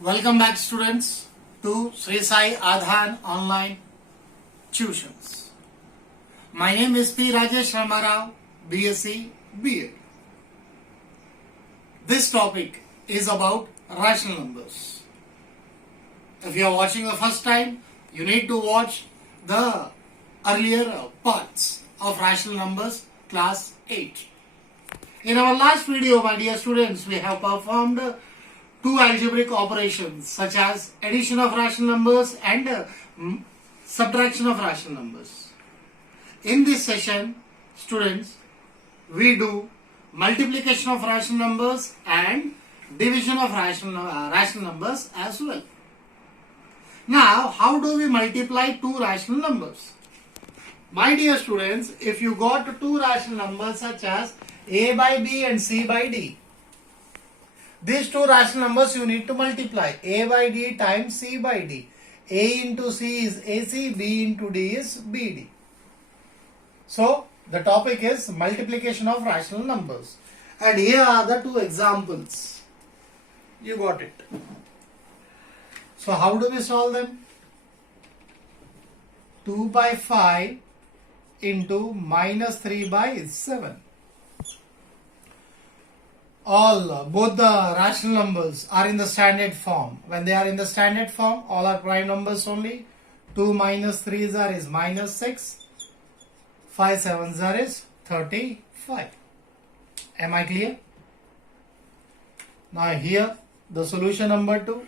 Welcome back, students, to Sri Sai Adhan Online Tuitions. My name is P. Rajesh Ramarao, BSc BA. This topic is about rational numbers. If you are watching the first time, you need to watch the earlier parts of rational numbers, class 8. In our last video, my dear students, we have performed two algebraic operations such as addition of rational numbers and subtraction of rational numbers. In this session, students, we do multiplication of rational numbers and division of rational numbers as well. Now, how do we multiply two rational numbers? My dear students, if you got two rational numbers such as a by b and c by d, these two rational numbers you need to multiply. A by d times c by d. A into c is ac, b into d is bd. So, the topic is multiplication of rational numbers. And here are the two examples. You got it. So, how do we solve them? 2 by 5 into minus 3 by 7. Both the rational numbers are in the standard form. When they are in the standard form, all are prime numbers only. 2 minus 3 is minus 6. 5 7s is 35. Am I clear? Now here the solution number 2.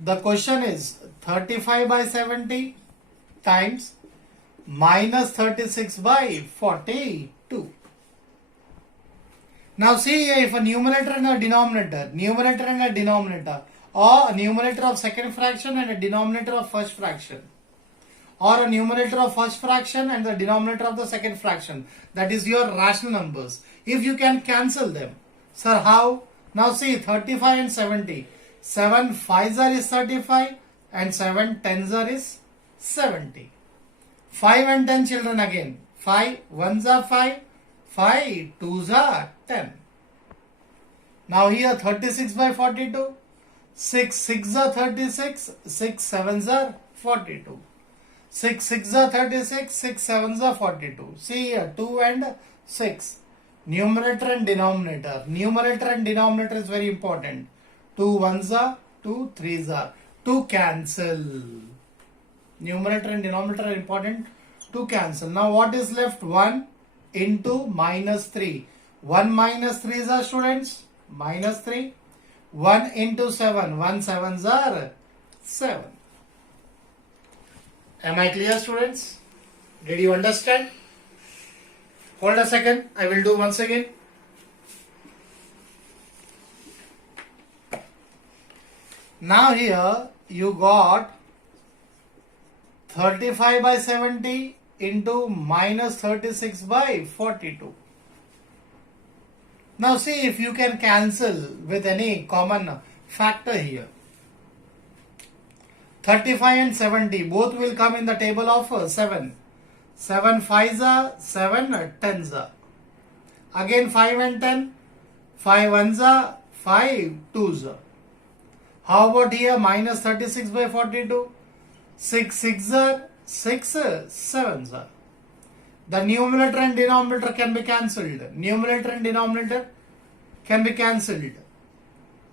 The question is 35 by 70 times minus 36 by 42. Now see here, if a numerator and a denominator, or a numerator of second fraction and a denominator of first fraction, or a numerator of first fraction and the denominator of the second fraction, that is your rational numbers. If you can cancel them, sir, how? Now see 35 and 70. 7 5s is 35 and 7 10s is 70. 5 and 10 children again. 5 1s are 5. 5 2s are 10. Now here 36 by 42. 6 6s are 36. 6 7s are 42. 6 6s are 36. 6 7s are 42. See here 2 and 6. Numerator and denominator. Numerator and denominator is very important. 2 1s are 2 3s are. To cancel. Numerator and denominator are important to cancel. Now what is left? 1 into minus 3. 1 minus 3s are, students, minus 3. 1 into 7. 1 7s are 7. Am I clear, students? Did you understand? Hold a second. I will do once again. Now here you got 35 by 70 into minus 36 by 42. Now see if you can cancel with any common factor here. 35 and 70 both will come in the table of 7. 7 5s are, 7 10s are. Again 5 and 10. 5 1s are, 5 2s are. How about here minus 36 by 42? 6 6s are, 6 7s are. The numerator and denominator can be cancelled. Numerator and denominator can be cancelled.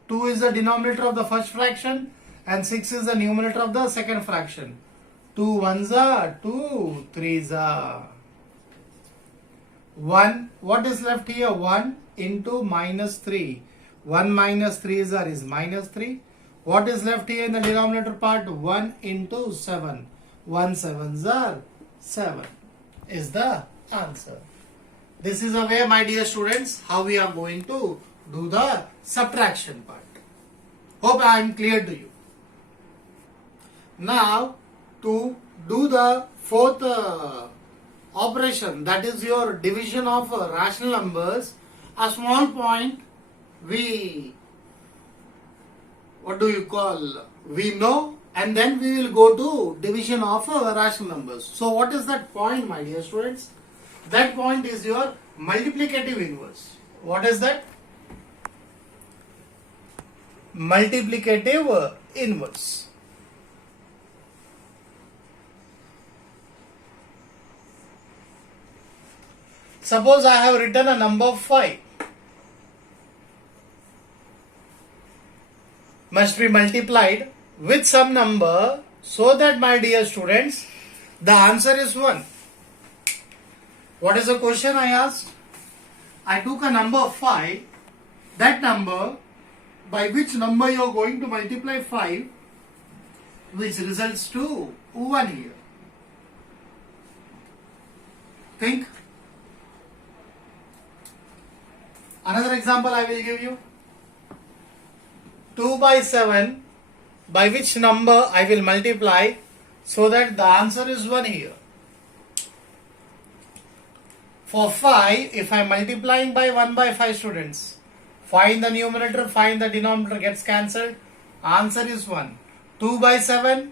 2 is the denominator of the first fraction and 6 is the numerator of the second fraction. 2 1s are, 2 3s are. 1, what is left here? 1 into minus 3. 1 minus 3 is minus 3. What is left here in the denominator part? 1 into 7. 1 7s are 7 is the answer. This is a way, my dear students, how we are going to do the subtraction part. Hope I am clear to you. Now, to do the fourth operation, that is your division of rational numbers, a small point we know, and then we will go to division of rational numbers. So what is that point, my dear students? That point is your multiplicative inverse. What is that? multiplicative inverse. Suppose I have written a number 5 must be multiplied with some number, so that, my dear students, the answer is 1. What is the question I asked? I took a number 5, that number, by which number you are going to multiply 5, which results to 1 here. Think. Another example I will give you. 2 by 7, by which number I will multiply, so that the answer is 1 here. For 5, if I am multiplying by 1 by 5, students, 5 in the numerator, 5 in the denominator gets cancelled. Answer is 1. 2 by 7,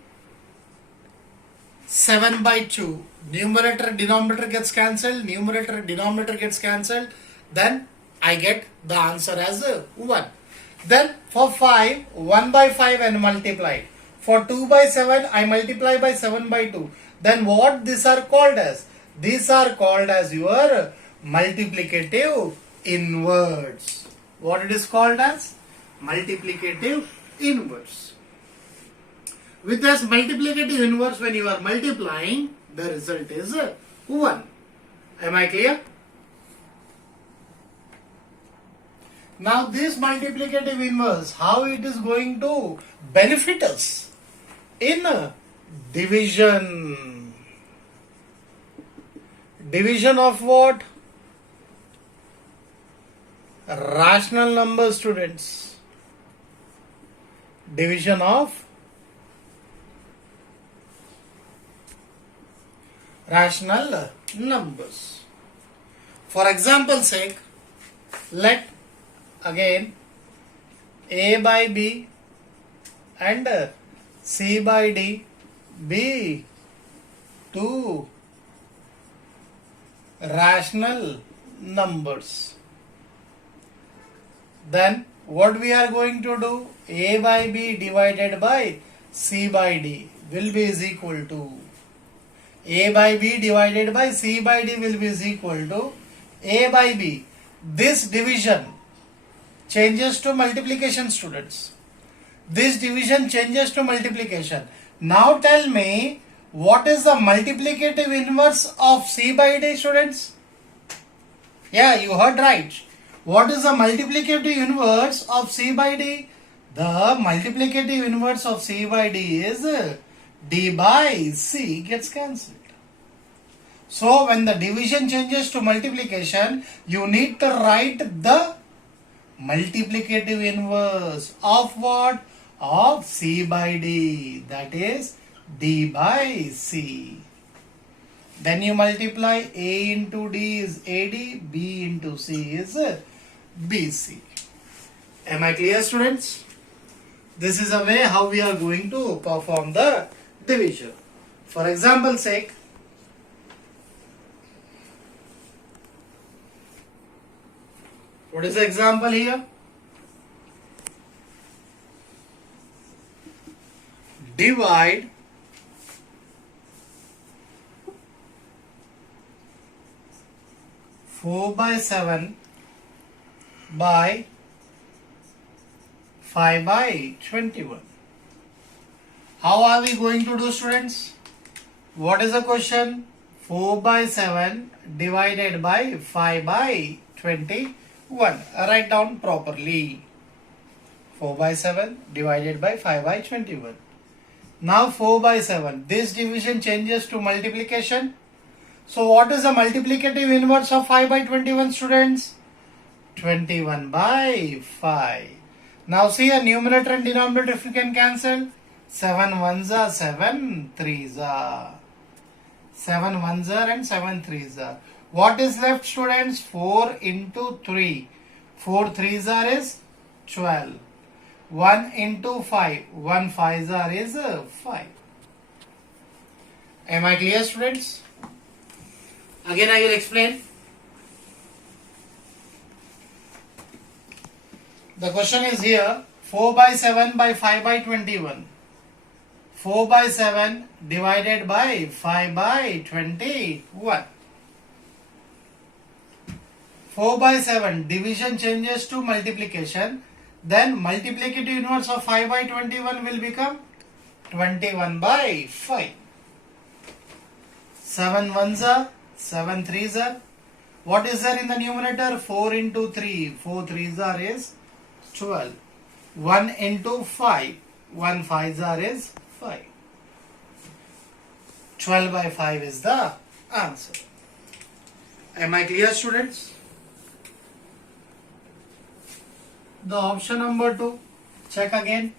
7 by 2. Numerator, denominator gets cancelled. Numerator, denominator gets cancelled. Then I get the answer as 1. Then for 5, 1 by 5 and multiply. For 2 by 7, I multiply by 7 by 2. Then what these are called as? These are called as your multiplicative inverse. What it is called as? Multiplicative inverse. With this multiplicative inverse, when you are multiplying, the result is 1. Am I clear? Now this multiplicative inverse, how it is going to benefit us in division? Division of what? Rational numbers, students. Division of rational numbers. For example's sake, let again A by B and C by D be two rational numbers. Then what we are going to do? A by B divided by C by D will be is equal to A by B divided by C by D will be is equal to A by B. This division changes to multiplication, students. This division changes to multiplication. Now tell me, what is the multiplicative inverse of C by D, students? Yeah, you heard right. What is the multiplicative inverse of C by D? The multiplicative inverse of C by D is D by C gets cancelled. So when the division changes to multiplication, you need to write the multiplicative inverse of what? Of C by D, that is D by C. Then you multiply A into D is AD, B into C is BC. Am I clear, students? This is a way how we are going to perform the division. For example's sake, what is the example here? Divide 4 by 7 by 5 by 21. How are we going to do, students? What is the question? 4 by 7 divided by 5 by 21. Write down properly. 4 by 7 divided by 5 by 21. Now 4 by 7. This division changes to multiplication. So what is the multiplicative inverse of 5 by 21, students? 21 by 5. Now see a numerator and denominator if you can cancel. 7 ones are 7 threes are. 7 ones are and 7 threes are. What is left, students? 4 into 3. 4 threes are is 12. 1 into 5. 1 fives are is 5. Am I clear, students? Again I will explain. The question is here, 4 by 7 by 5 by 21. 4 by 7 divided by 5 by 21. 4 by 7 division changes to multiplication. Then multiplicative inverse of 5 by 21 will become 21 by 5. 7 ones are, 7 threes are. What is there in the numerator? 4 into 3. 4 threes are is 12. 1 into 5. 1 fives are is 5. 12 by 5 is the answer. Am I clear, students? The option number 2, check again.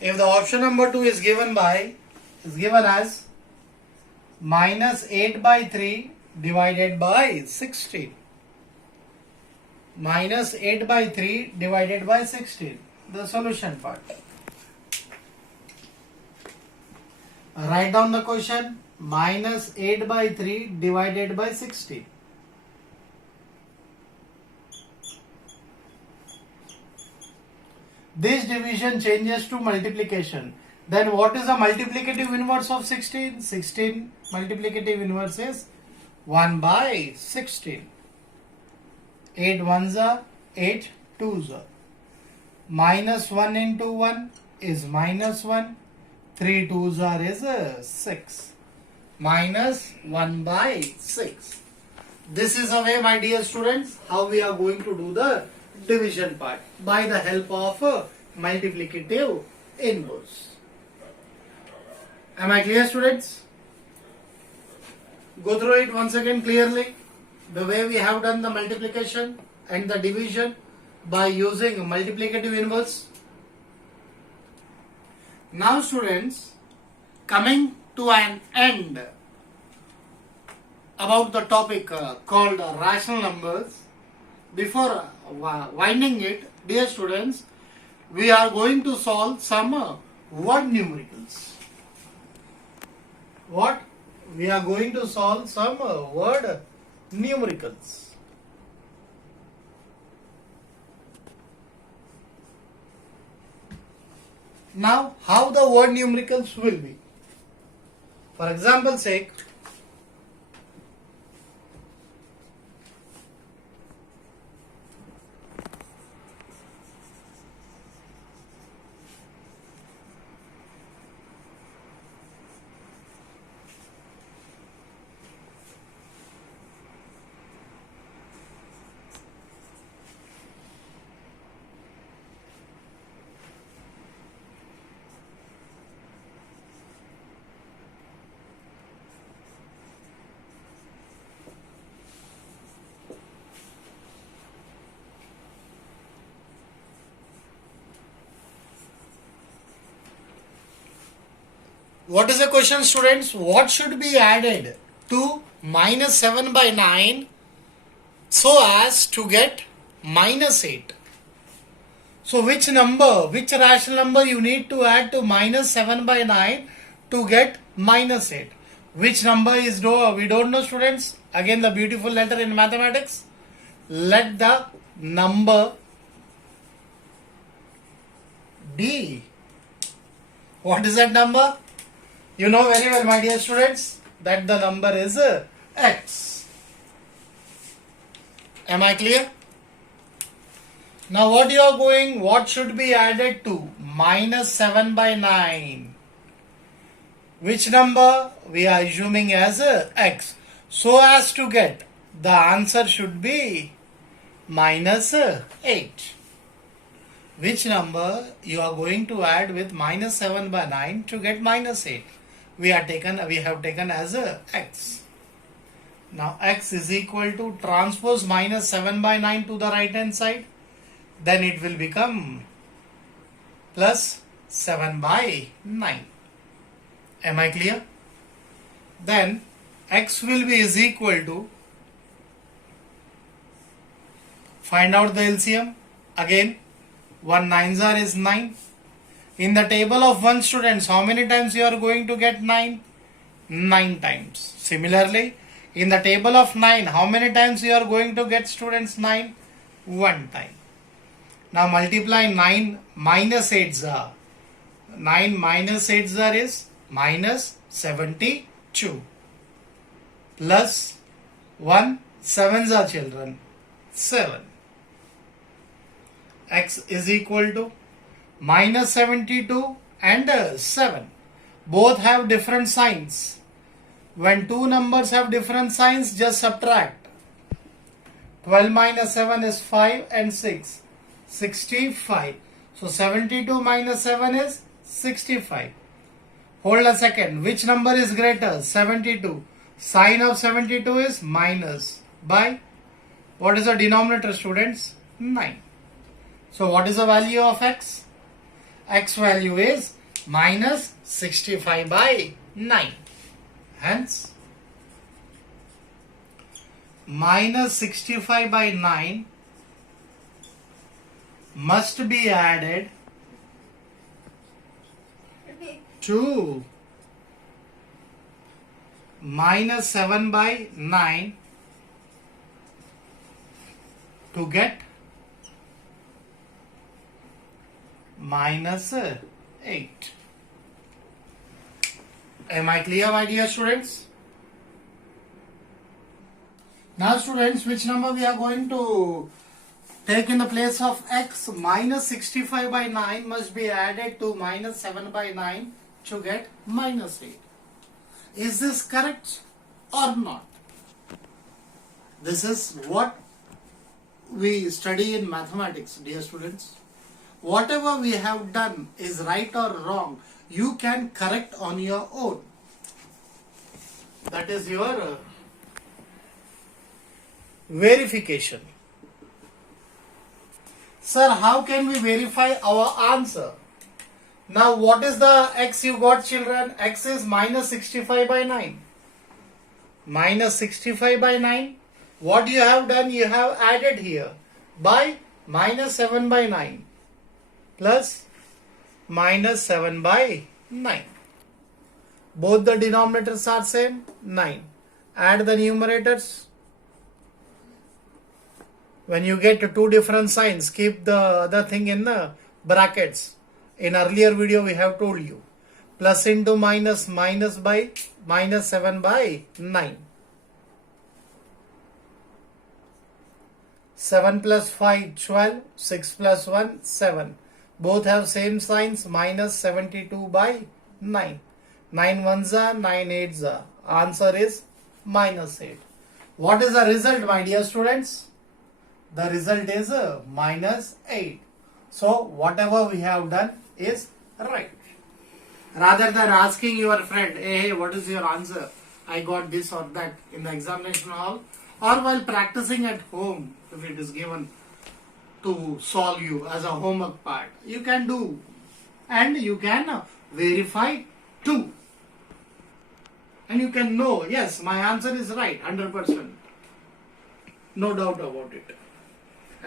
If the option number 2 is given as minus 8 by 3 divided by 16. Minus 8 by 3 divided by 16. The solution part. Write down the question. Minus 8 by 3 divided by 16. This division changes to multiplication. Then what is the multiplicative inverse of 16? 16 multiplicative inverse is 1 by 16. 8 ones are, 8 twos are. Minus 1 into 1 is minus 1. 3 twos are is 6. Minus 1 by 6. This is a way, my dear students, how we are going to do the division part by the help of multiplicative inverse. Am I clear, students? Go through it once again clearly. The way we have done the multiplication and the division by using multiplicative inverse. Now, students, coming to an end about the topic called rational numbers. Before winding it, dear students, we are going to solve some word numericals. What? We are going to solve some word numericals. Now, how the word numericals will be? For example's sake, what is the question, students? What should be added to minus 7 by 9 so as to get minus 8? So which rational number you need to add to minus 7 by 9 to get minus 8? Which number is we don't know, students. Again, the beautiful letter in mathematics. Let the number D. What is that number? You know very well, my dear students, that the number is X. Am I clear? Now what should be added to minus 7 by 9? Which number we are assuming as X? So as to get, the answer should be minus 8. Which number you are going to add with minus 7 by 9 to get minus 8? We have taken as X. Now X is equal to transpose minus 7 by 9 to the right hand side. Then it will become plus 7 by 9. Am I clear? Then X will be is equal to, find out the LCM. Again, 1 9s are is 9. In the table of 1 students, how many times you are going to get 9? 9 times. Similarly, in the table of 9, how many times you are going to get, students, 9? 1 time. Now multiply 9 minus 8 zar. 9 minus 8 zar is minus 72. Plus 1 7 zar children 7. X is equal to minus 72 and 7. Both have different signs. When two numbers have different signs, just subtract. 12 minus 7 is 5 and 6. 65. So 72 minus 7 is 65. Hold a second. Which number is greater? 72. Sign of 72 is minus by, what is the denominator, students? 9. So what is the value of x? X value is minus 65 by 9. Hence, minus 65 by 9 must be added to minus 7 by 9 to get minus 8. Am I clear, my dear students? Now students, which number we are going to take in the place of x? Minus 65 by 9 must be added to minus 7 by 9 to get minus 8. Is this correct or not? This is what we study in mathematics, dear students. Whatever we have done is right or wrong, you can correct on your own. That is your verification. Sir, how can we verify our answer? Now, what is the x you got, children? X is minus 65 by 9. Minus 65 by 9. What you have done? You have added here by minus 7 by 9 plus minus 7 by 9. Both the denominators are same, 9. Add the numerators. When you get two different signs, keep the other thing in the brackets. In earlier video we have told you. Plus into minus, minus by minus 7 by 9. 7 plus 5, 12. 6 plus 1, 7. Both have same signs, minus 72 by 9. 9 ones are, 9 eights are. Answer is minus 8. What is the result, my dear students? The result is minus 8. So whatever we have done is right. Rather than asking your friend, hey, what is your answer? I got this or that in the examination hall, or while practicing at home, if it is given to solve you as a homework part, you can do and you can verify too. And you can know, yes, my answer is right, 100%. No doubt about it.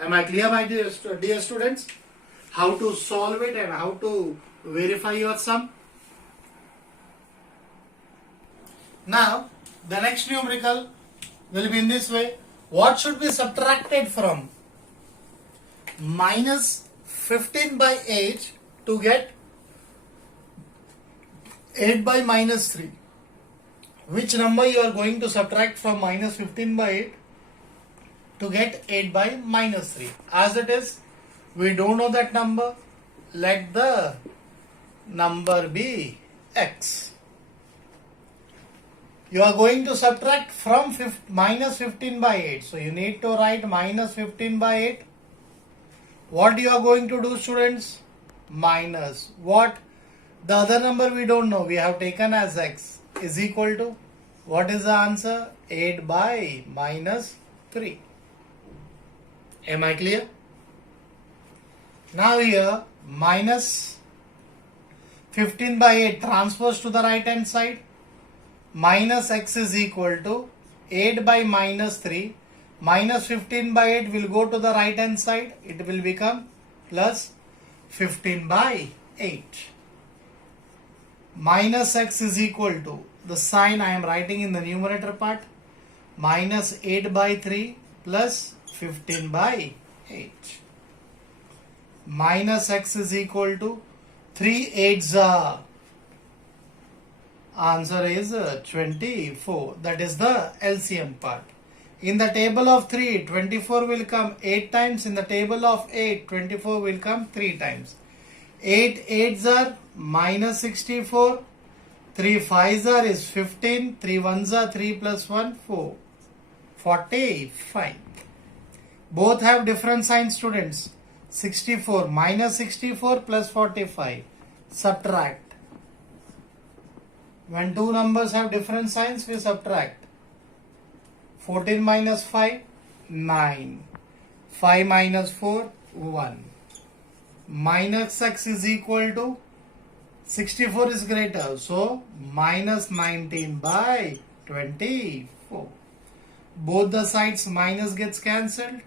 Am I clear, my dear students? How to solve it and how to verify your sum? Now, the next numerical will be in this way. What should be subtracted from minus 15 by 8 to get 8 by minus 3? Which number you are going to subtract from minus 15 by 8 to get 8 by minus 3? As it is, we don't know that number. Let the number be x. You are going to subtract from minus 15 by 8. So you need to write minus 15 by 8. What you are going to do, students? Minus what? The other number we don't know. We have taken as x is equal to, what is the answer? 8 by minus 3. Am I clear? Now here minus 15 by 8 transpose to the right hand side. Minus x is equal to 8 by minus 3. Minus 15 by 8 will go to the right hand side. It will become plus 15 by 8. Minus x is equal to, the sign I am writing in the numerator part, minus 8 by 3 plus 15 by 8. minus x is equal to 3 8s are. Answer is 24. That is the LCM part. In the table of 3, 24 will come 8 times. In the table of 8, 24 will come 3 times. 8 8s are minus 64. 3 5s are is 15. 3 1s are 3 plus 1 4. 45. Both have different signs, students. 64 minus 64 plus 45. Subtract. When two numbers have different signs, we subtract. 14 minus 5, 9. 5 minus 4, 1. Minus x is equal to 64 is greater. So, minus 19 by 24. Both the sides minus gets cancelled.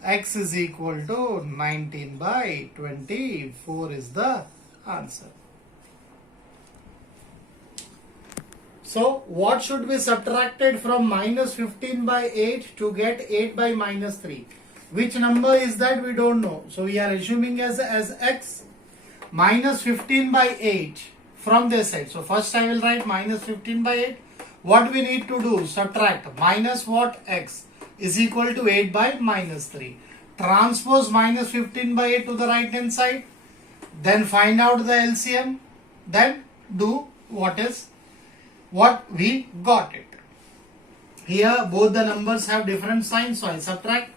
X is equal to 19 by 24 is the answer. So, what should be subtracted from minus 15 by 8 to get 8 by minus 3? Which number is that? We don't know. So, we are assuming as x minus 15 by 8 from this side. So, first I will write minus 15 by 8. What we need to do? Subtract minus what? X is equal to 8 by minus 3. Transpose minus 15 by 8 to the right hand side. Then find out the LCM. Then do what we got it. Here both the numbers have different signs, so I subtract.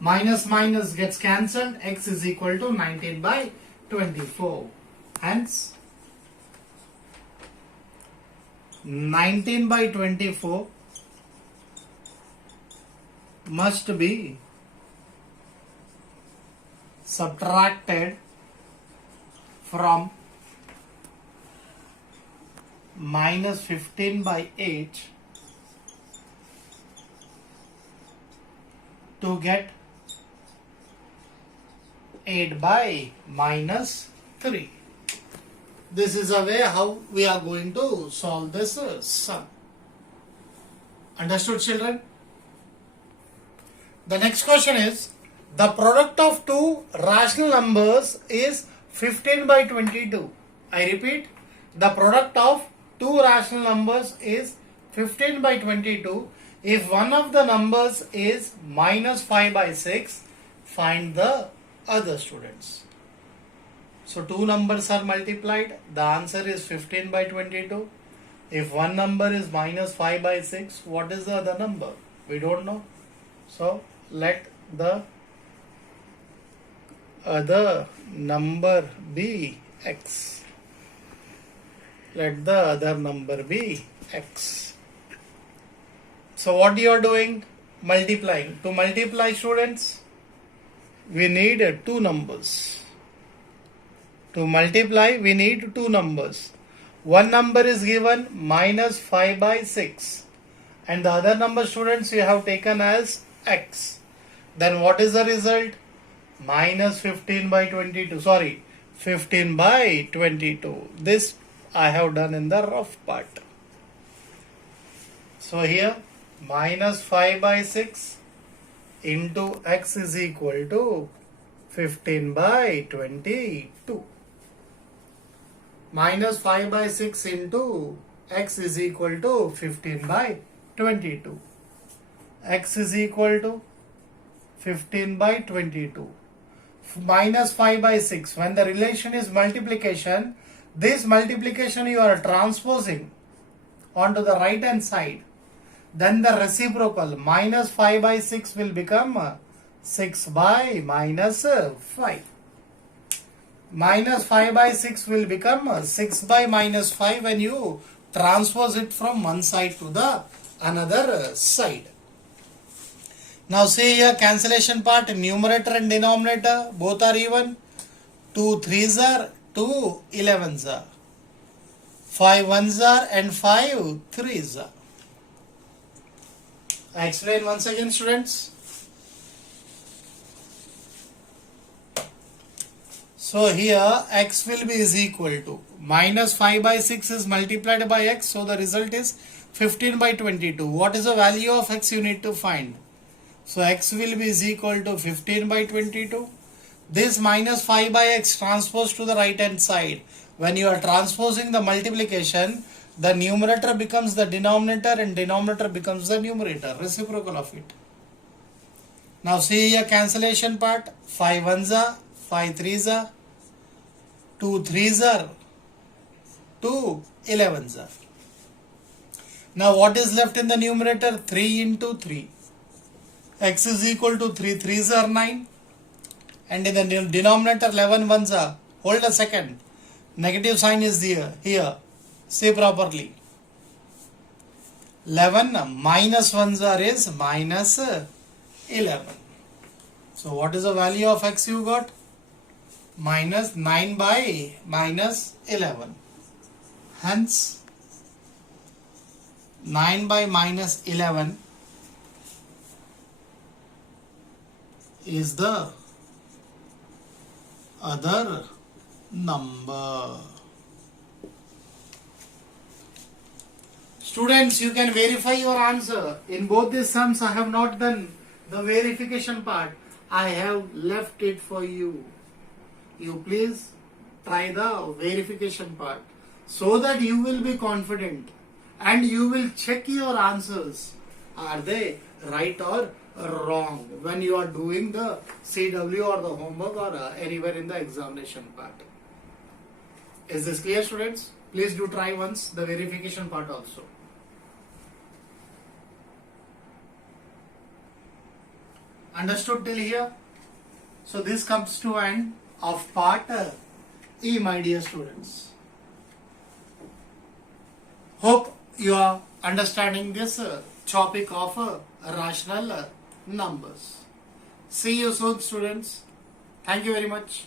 Minus minus gets cancelled. X is equal to 19 by 24. Hence 19 by 24 must be subtracted from minus 15 by 8 to get 8 by minus 3. This is a way how we are going to solve this sum. Understood, children? The next question is, the product of two rational numbers is 15 by 22. I repeat, the product of two rational numbers is 15 by 22. If one of the numbers is minus 5 by 6, find the other, students. So two numbers are multiplied. The answer is 15 by 22. If one number is minus 5 by 6, what is the other number? We don't know. So let the other number be x. Let the other number be x. So what you are doing? Multiplying. To multiply, students, we need two numbers. To multiply, we need two numbers. One number is given minus 5 by 6. And the other number, students, we have taken as x. Then what is the result? Minus 15 by 22. Sorry, 15 by 22. This I have done in the rough part. So here, minus 5 by 6 into x is equal to 15 by 22. Minus 5 by 6 into x is equal to 15 by 22. X is equal to 15 by 22. Minus 5 by 6. When the relation is multiplication, this multiplication you are transposing onto the right hand side. Then the reciprocal minus 5 by 6 will become 6 by minus 5. Minus 5 by 6 will become 6 by minus 5 when you transpose it from one side to the another side. Now see here, cancellation part, numerator and denominator both are even. 2 3s are, 2 11s are, 5 1s are and 5 3s are. I explain once again, students. So here x will be is equal to minus 5 by 6 is multiplied by x. So the result is 15 by 22. What is the value of x you need to find? So x will be is equal to 15 by 22. this minus 5 by x transposed to the right hand side. When you are transposing the multiplication, the numerator becomes the denominator and denominator becomes the numerator, reciprocal of it. Now see here cancellation part. 5 ones are, 5 threes are, 2 threes are, 2 11s are. Now what is left in the numerator? 3 into 3. X is equal to 3 threes are 9. And in the denominator 11 ones are. Hold a second. Negative sign is here. Say properly. 11 minus 1s are is minus 11. So what is the value of x you got? Minus 9 by minus 11. Hence 9 by minus 11 is the other number. Students, you can verify your answer. In both these sums, I have not done the verification part. I have left it for you. You please try the verification part so that you will be confident and you will check your answers. Are they right or wrong when you are doing the CW or the homework or anywhere in the examination part? Is this clear, students? Please do try once the verification part also. Understood till here? So this comes to end of part E, my dear students. Hope you are understanding this topic of rational numbers. See you soon, students. Thank you very much.